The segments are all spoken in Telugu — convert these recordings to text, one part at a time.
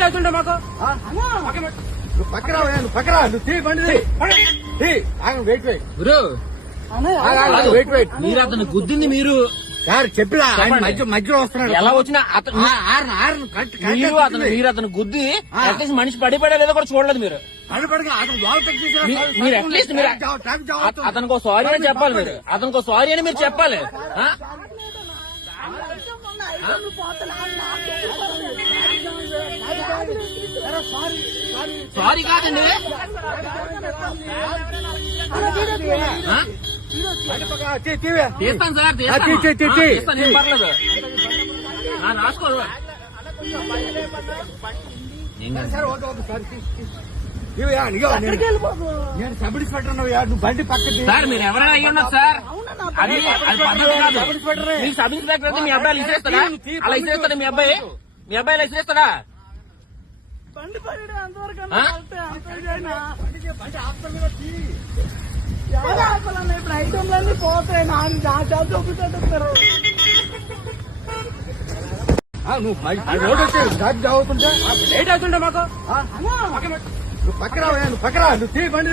అవుతుంటే మాకు? నువ్వు పక్కన నువ్వు పక్కన. నువ్వు తీ బండి తీ. వెయిట్ వెయిట్ గురు మీరు అతను గుద్దింది మీరు సార్ చెప్పండి. మధ్య మధ్యలో వస్తున్నాడు ఎలా వచ్చినా అతను మీరు అతను చెప్తుంది. మీరు అతను గుద్ది ఆ. అట్లీస్ట్ మనిషి పడిపోయా లేదో కూడా చూడలేదు మీరు మీరు అట్లీస్ట్. అతనికి సారీ అని చెప్పాలి మీరు అతనికి ఒక సారీ అని మీరు చెప్పాలి ఆ? సారీ కాదండి. తీస్తాను సార్ పర్లేదు. ఆ, రాసుకో ఏం కాదు. సార్, ఓకే, ఓకే, సార్, నేను సబ్ ఇన్స్పెక్టర్ నువ్వు బండి పక్కకి సార్ మీరు ఎవరైనా అయ్యి ఉండదు సార్ అది అది పద్ధతి కాదు మీ సబ్ ఇన్స్పెక్టర్ అయితే మీ అబ్బాయి ఇసిరేస్తాడా అలా ఇసిరేస్తాడా మీ అబ్బాయి మీ అబ్బాయి? ఎవరు ఆపాలన్నా ఇప్పుడు ఐటమ్లన్నీ పోతాయి నా జాబ్ చూపించారు నువ్వు మై- ఆ రోడ్ వచ్చి దాటి అవుతుంటే లేట్ అవుతుండే మాకు? నువ్వు నువ్వు తీ బండి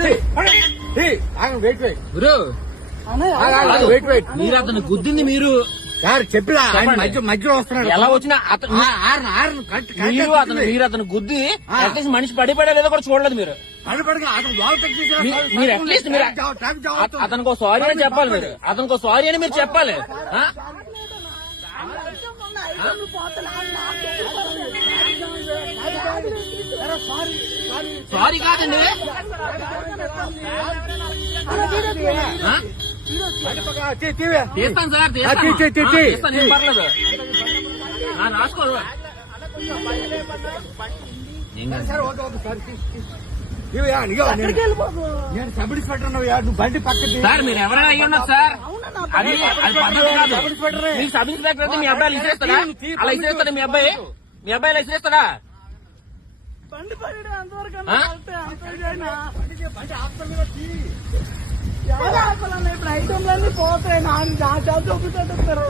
తీ. వెయిట్ వెయిట్ గురు మీరు అతను గుద్దింది మీరు సార్. మధ్య మధ్యలో వస్తున్నాడు ఎలా వచ్చినా అతను మీరు అతను చెప్తుంది. మీరు అతను గుద్ది ఆ. అట్లీస్ట్ మనిషి పడిపోయా లేదో కూడా చూడలేదు మీరు మీరు అట్లీస్ట్. అతనికి సారీ అని చెప్పాలి మీరు అతనికి ఒక సారీ అని మీరు చెప్పాలి ఆ? సారీ కాదండి. తీస్తాను సార్ పర్లేదు. రాసుకో నేను సబ్ ఇన్స్పెక్టర్ ఉన్నావయ్యా, నువ్వు బండి పక్కకి సార్ మీరు ఎవరైనా అయ్యి ఉండదు సార్. అది అది పద్ధతి కాదు. మీ సబ్ ఇన్స్పెక్టర్ అయితే మీ అబ్బాయి అలా మీ అబ్బాయి? మీ అబ్బాయి బండి పడి అంతవరకు ఇప్పుడు ఐటమ్లన్నీ పోతాయి. నా నా జాబ్ చూపించారు